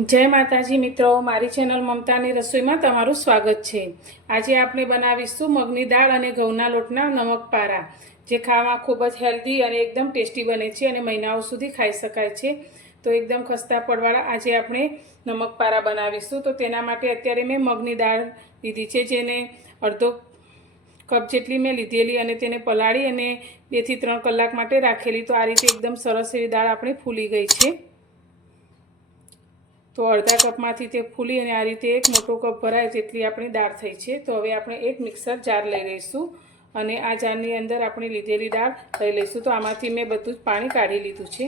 જય માતાજી મિત્રો, મારી ચેનલ મમતાની રસોઈમાં તમારું સ્વાગત છે। આજે આપણે બનાવીશું મગની દાળ અને ઘઉંના લોટના નમક પારા, જે ખાવામાં ખૂબ જ હેલ્ધી અને એકદમ ટેસ્ટી બને છે અને મહિનાઓ સુધી ખાઈ શકાય છે। તો એકદમ ખસ્તા પડવાળા આજે આપણે નમક પારા બનાવીશું। તો તેના માટે અત્યારે મેં મગની દાળ લીધી છે, જેને અડધો કપ જેટલી મેં લીધેલી અને તેને પલાળી અને 2 થી 3 કલાક માટે રાખેલી। તો આ રીતે એકદમ સરસ એવી દાળ આપણે ફૂલી ગઈ છે। તો અડધા કપમાંથી તે ફૂલી અને આ રીતે એક મોટો કપ ભરાય જેટલી આપણી દાળ થઈ છે। તો હવે આપણે એક મિક્સર જાર લઈ લઈશું અને આ જારની અંદર આપણે લીધેલી દાળ લઈ લઈશું। તો આમાંથી મેં બધું જ પાણી કાઢી લીધું છે।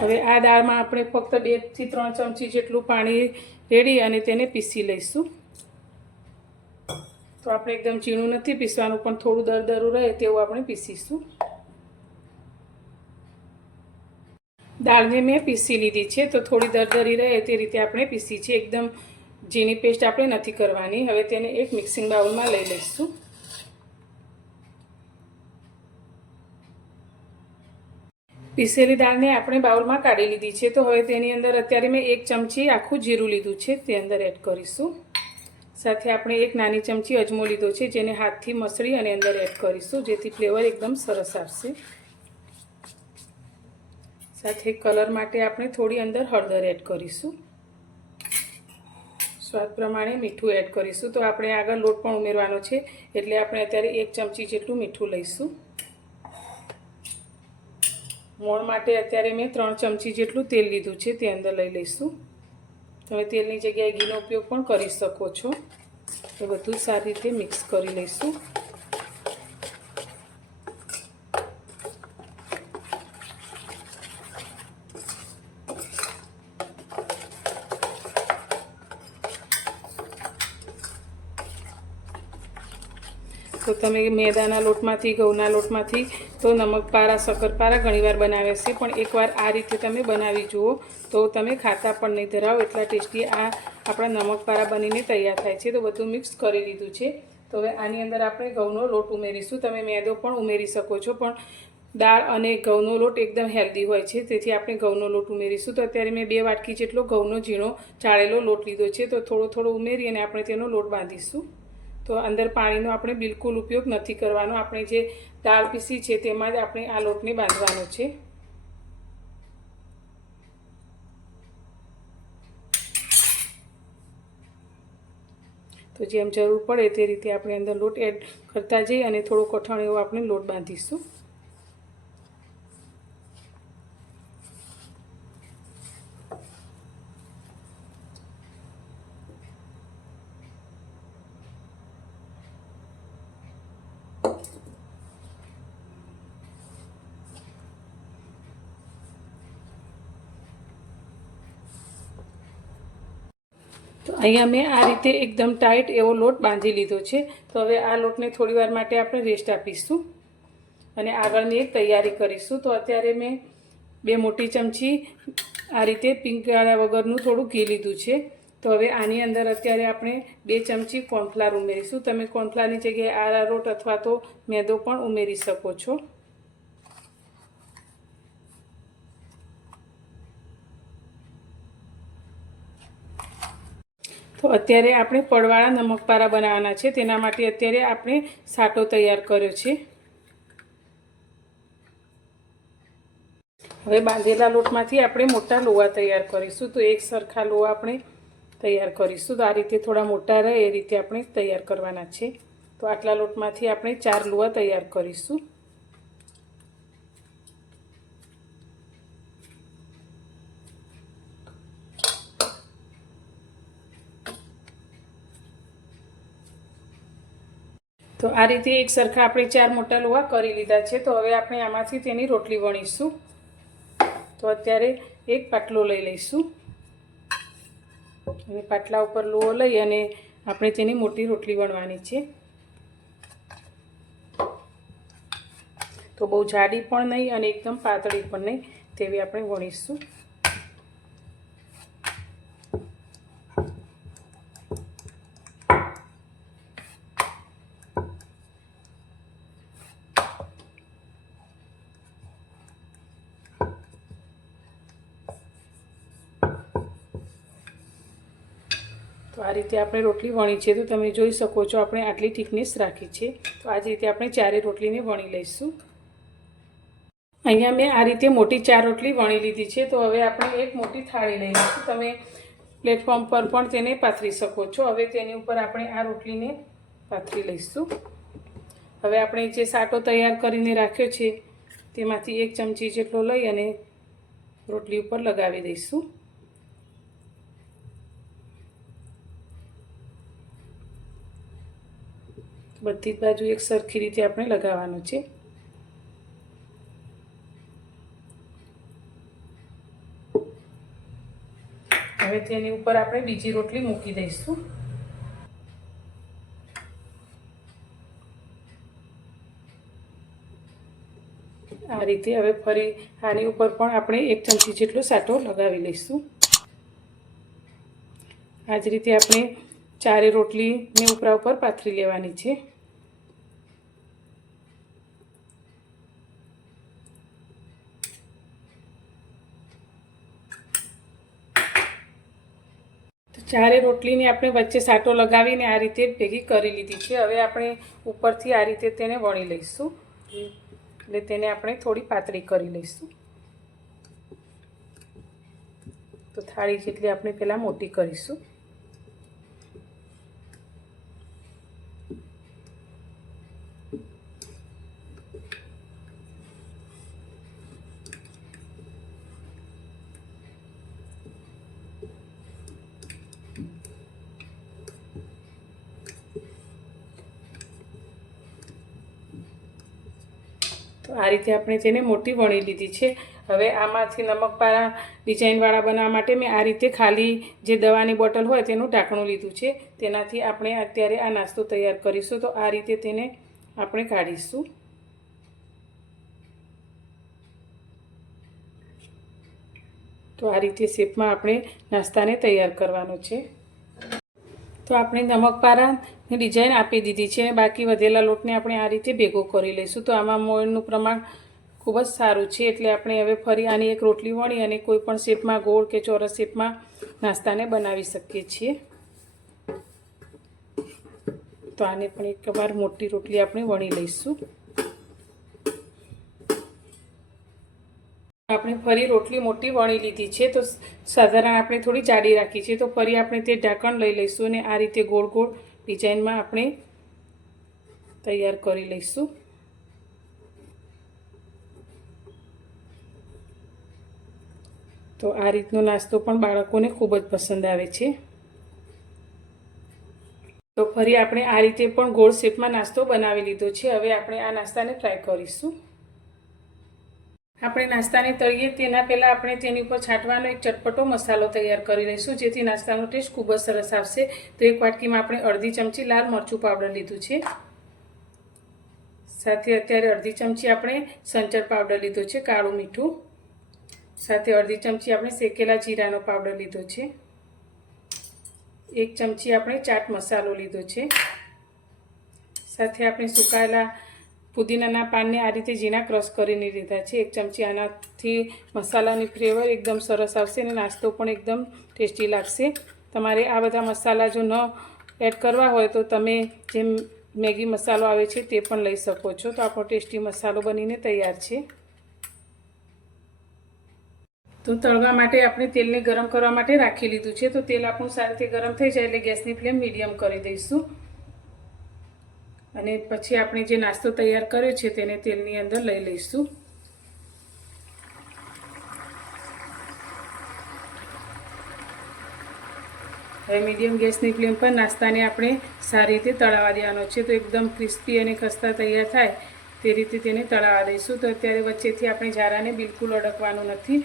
હવે આ દાળમાં આપણે ફક્ત 2 થી 3 ચમચી જેટલું પાણી રેડી અને તેને પીસી લઈશું। તો આપણે એકદમ ઝીણું નથી પીસવાનું, પણ થોડું દરદરું રહે તેવું આપણે પીસીશું। દાળને મેં પીસી લીધી છે, તો થોડી દરદરી રહે તે રીતે આપણે પીસી છે। એકદમ ઝીણી પેસ્ટ આપણે નથી કરવાની। હવે તેને એક મિક્સિંગ બાઉલમાં લઈ લઈશું। પીસેલી દાળને આપણે બાઉલમાં કાઢી લીધી છે। તો હવે તેની અંદર અત્યારે મેં 1 ચમચી આખું જીરું લીધું છે, તે અંદર એડ કરીશું। સાથે આપણે 1 નાની ચમચી અજમો લીધો છે, જેને હાથથી મસળી અને અંદર એડ કરીશું, જેથી ફ્લેવર એકદમ સરસ આવશે। સાથે કલર માટે આપણે થોડી અંદર હળદર એડ કરીશું। સ્વાદ પ્રમાણે મીઠું એડ કરીશું। તો આપણે આગળ લોટ પણ ઉમેરવાનો છે, એટલે આપણે અત્યારે 1 ચમચી જેટલું મીઠું લઈશું। મોણ માટે અત્યારે મેં 3 ચમચી જેટલું તેલ લીધું છે, તે અંદર લઈ લઈશું। તમે તેલની જગ્યાએ ઘીનો ઉપયોગ પણ કરી શકો છો। તો બધું સારી રીતે મિક્સ કરી લઈશું। તો તમે મેદાના લોટમાંથી, ઘઉંના લોટમાંથી તો નમક પારા, શક્કરપારા ઘણીવાર બનાવ્યા છે, પણ એકવાર આ રીતે તમે બનાવી જુઓ તો તમે ખાતા પણ નહીં ધરાવો, એટલા ટેસ્ટી આ આપણા નમક પારા બનીને તૈયાર થાય છે। તો બધું મિક્સ કરી લીધું છે। તો હવે આની અંદર આપણે ઘઉંનો લોટ ઉમેરીશું। તમે મેદો પણ ઉમેરી શકો છો, પણ દાળ અને ઘઉંનો લોટ એકદમ હેલ્ધી હોય છે, તેથી આપણે ઘઉંનો લોટ ઉમેરીશું। તો અત્યારે મેં 2 વાટકી જેટલો ઘઉંનો ઝીણો ચાળેલો લોટ લીધો છે, તો થોડો થોડો ઉમેરી અને આપણે તેનો લોટ બાંધીશું। તો અંદર પાણીનો આપણે બિલકુલ ઉપયોગ નથી કરવાનો। આપણે જે દાળ પીસી છે તેમાં જ આપણે આ લોટને બાંધવાનો છે। તો જેમ જરૂર પડે તે રીતે આપણે અંદર લોટ એડ કરતા જઈ અને થોડો કઠણ એવો આપણે લોટ બાંધીશું। તો અહીંયા મેં આ રીતે એકદમ ટાઈટ એવો લોટ બાંધી લીધો છે। તો હવે આ લોટને થોડીવાર માટે આપણે રેસ્ટ આપીશું અને આગળની એક તૈયારી કરીશું। તો અત્યારે મેં 2 મોટી ચમચી આ રીતે પિંક ગાળ્યા વગરનું થોડું ઘી લીધું છે। તો હવે આની અંદર અત્યારે આપણે 2 ચમચી કોર્નફ્લાવર ઉમેરીશું। તમે કોર્નફ્લાવરની જગ્યાએ આરારોટ અથવા તો મેદો પણ ઉમેરી શકો છો। તો અત્યારે આપણે પડવાળા નમક પારા બનાવવાના છે, તેના માટે અત્યારે આપણે સાટો તૈયાર કર્યો છે। હવે બાંધેલા લોટમાંથી આપણે મોટા લોવા તૈયાર કરીશું। તો એક સરખા લોવા આપણે તૈયાર કરીશું। તો આ રીતે થોડા મોટા રહે એ રીતે આપણે તૈયાર કરવાના છે। તો આટલા લોટમાંથી આપણે 4 લોવા તૈયાર કરીશું। તો આ રીતે એક સરખા આપણે 4 મોટા લોવા કરી લીધા છે। તો હવે આપણે આમાંથી તેની રોટલી વણીશું। તો અત્યારે એક પાટલો લઈ લઈશું અને પાટલા ઉપર લોવો લઈ અને આપણે તેની મોટી રોટલી વણવાની છે। તો બહુ જાડી પણ નહીં અને એકદમ પાતળી પણ નહીં, તેવી આપણે વણીશું। આ રીતે આપણે રોટલી વણી છે, તો તમે જોઈ શકો છો આપણે આટલી થિકનેસ રાખી છે. તો આ જ રીતે આપણે ચારે રોટલીને વણી લઈશું. અહીંયા મેં આ રીતે મોટી 4 રોટલી વણી લીધી છે. તો હવે આપણે એક મોટી થાળી લઈ લઈશું. તમે પ્લેટફોર્મ પર પણ તેને પાથરી શકો છો. હવે તેની ઉપર આપણે આ રોટલીને પાથરી લઈશું. હવે આપણે જે સાટો તૈયાર કરીને રાખ્યો છે તેમાંથી 1 ચમચી જેટલો લઈ અને રોટલી ઉપર લગાવી દઈશું. બધી જ બાજુ એક સરખી રીતે આપણે લગાવવાનું છે. હવે તેની ઉપર આપણે બીજી રોટલી મૂકી દઈશું. આ રીતે હવે ફરી આની ઉપર પણ આપણે 1 ચમચી જેટલો સાટો લગાવી લઈશું. આ જ રીતે આપણે ચારે રોટલીને ઉપરા ઉપર પાથરી લેવાની છે. ચારે રોટલીની આપણે વચ્ચે સાટો લગાવીને આ રીતે ભેગી કરી લીધી છે. હવે આપણે ઉપરથી આ રીતે તેને વણી લઈશું. એટલે તેને આપણે થોડી પાતળી કરી લઈશું. તો થાળી જેટલી આપણે પહેલાં મોટી કરીશું. તો આ રીતે આપણે તેને મોટી વણી લીધી છે. હવે આમાંથી નમકપારા ડિઝાઇનવાળા બનાવવા માટે મેં આ રીતે ખાલી જે દવાની બોટલ હોય તેનું ઢાંકણું લીધું છે. તેનાથી આપણે અત્યારે આ નાસ્તો તૈયાર કરીશું. તો આ રીતે તેને આપણે કાઢીશું. તો આ રીતે શેપમાં આપણે નાસ્તાને તૈયાર કરવાનો છે. તો આપણે નમકપારાની ડિઝાઇન આપી દીધી છે. બાકી વધેલા લોટને આપણે આ રીતે ભેગો કરી લઈશું. તો આમાં મોળનું પ્રમાણ ખૂબ જ સારું છે. એટલે આપણે હવે ફરી આની એક રોટલી વણી અને કોઈ પણ શેપમાં ગોળ કે ચોરસ શેપમાં નાસ્તાને બનાવી શકીએ છીએ. તો આને પણ એકવાર મોટી રોટલી આપણે વણી લઈશું. આપણે ફરી રોટલી મોટી વણી લીધી છે. તો સાધારણ આપણે થોડી જાડી રાખી છે. તો ફરી આપણે તે ઢાંકણ લઈ લઈશું અને આ રીતે ગોળ ગોળ ડિઝાઇનમાં આપણે તૈયાર કરી લઈશું. તો આ રીતનો નાસ્તો પણ બાળકોને ખૂબ જ પસંદ આવે છે. તો ફરી આપણે આ રીતે પણ ગોળ શેપમાં નાસ્તો બનાવી લીધો છે. હવે આપણે આ નાસ્તાને ફ્રાય કરીશું. આપણે નાસ્તાને તળીએ તેના પહેલાં આપણે તેની ઉપર છાંટવાનો એક ચટપટો મસાલો તૈયાર કરી લઈશું, જેથી નાસ્તાનો ટેસ્ટ ખૂબ જ સરસ આવશે. તો એક વાટકીમાં આપણે અડધી ચમચી લાલ મરચું પાવડર લીધું છે. સાથે અત્યારે અડધી ચમચી આપણે સંચળ પાવડર લીધો છે, કાળું મીઠું. સાથે અડધી ચમચી આપણે શેકેલા જીરાનો પાવડર લીધો છે. 1 ચમચી આપણે ચાટ મસાલો લીધો છે. સાથે આપણે સુકાયેલા પુદીનાના પાનને આ રીતે ઝીણા ક્રશ કરીને લીધા છે. 1 ચમચી. આનાથી મસાલાની ફ્લેવર એકદમ સરસ આવશે અને નાસ્તો પણ એકદમ ટેસ્ટી લાગશે. તમારે આ બધા મસાલા જો ન એડ કરવા હોય તો તમે જે મેગી મસાલો આવે છે તે પણ લઈ શકો છો. તો આપણો ટેસ્ટી મસાલો બનીને તૈયાર છે. તો તળવા માટે આપણે તેલને ગરમ કરવા માટે રાખી લીધું છે. તો તેલ આપણું સારી રીતે ગરમ થઈ જાય એટલે ગેસની ફ્લેમ મીડિયમ કરી દઈશું. અને પછી આપણે જે નાસ્તો તૈયાર કર્યો છે તેને તેલની અંદર લઈ લઈશું. હવે મીડિયમ ગેસની ફ્લેમ પર નાસ્તાને આપણે સારી રીતે તળાવવા દેવાનો છે. તો એકદમ ક્રિસ્પી અને ખસ્તા તૈયાર થાય તે રીતે તેને તળાવવા દઈશું. તો અત્યારે વચ્ચેથી આપણે જારાને બિલકુલ અડકવાનું નથી,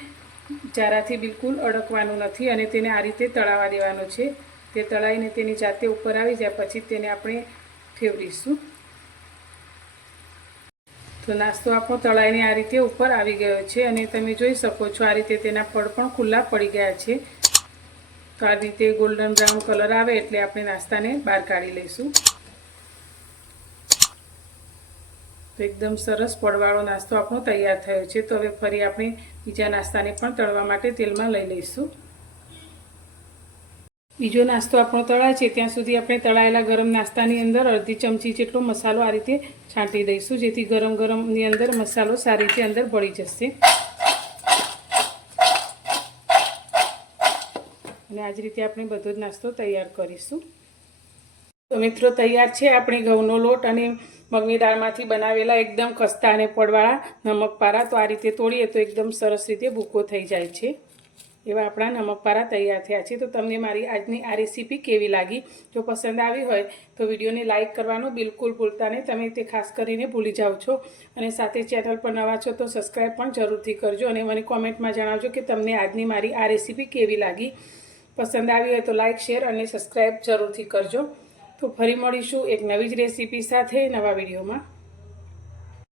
જારાથી બિલકુલ અડકવાનું નથી અને તેને આ રીતે તળાવવા દેવાનો છે. તે તળાઈને તેની જાતે ઉપર આવી જાય પછી તેને આપણે ફેરવીશું. તો નાસ્તો આપણો તળાઈને આ રીતે ઉપર આવી ગયો છે અને તમે જોઈ શકો છો આ રીતે તેના પડ પણ ખુલ્લા પડી ગયા છે. તો આ રીતે ગોલ્ડન બ્રાઉન કલર આવે એટલે આપણે નાસ્તાને બહાર કાઢી લઈશું. તો એકદમ સરસ પડવાળો નાસ્તો આપણો તૈયાર થયો છે. તો હવે ફરી આપણે બીજા નાસ્તાને પણ તળવા માટે તેલમાં લઈ લઈશું. બીજો નાસ્તો આપણો તળાય છે ત્યાં સુધી આપણે તળાયેલા ગરમ નાસ્તાની અંદર અડધી ચમચી જેટલો મસાલો આ રીતે છાંટી દઈશું, જેથી ગરમ ગરમની અંદર મસાલો સારી રીતે અંદર ભળી જશે. અને આ જ રીતે આપણે બધો જ નાસ્તો તૈયાર કરીશું. તો મિત્રો તૈયાર છે આપણે ઘઉંનો લોટ અને મગની દાળમાંથી બનાવેલા એકદમ ખસ્તા અને પડવાળા નમકપારા. તો આ રીતે તોડીએ તો એકદમ સરસ રીતે ભૂકો થઈ જાય છે. એવા આપણા નમકપારા તૈયાર થયા છે. તો તમને મારી આજની આ રેસીપી કેવી લાગી? જો પસંદ આવી હોય તો વિડીયોને લાઇક કરવાનું બિલકુલ ભૂલતા નહીં. તમે તે ખાસ કરીને ભૂલી જાઓ છો. અને સાથે ચેનલ પર નવા છો તો સબસ્ક્રાઈબ પણ જરૂરથી કરજો. અને મને કોમેન્ટમાં જણાવજો કે તમને આજની મારી આ રેસીપી કેવી લાગી. પસંદ આવી હોય તો લાઇક, શેર અને સબસ્ક્રાઈબ જરૂરથી કરજો. તો ફરી મળીશું એક નવી જ રેસીપી સાથે નવા વિડીયોમાં.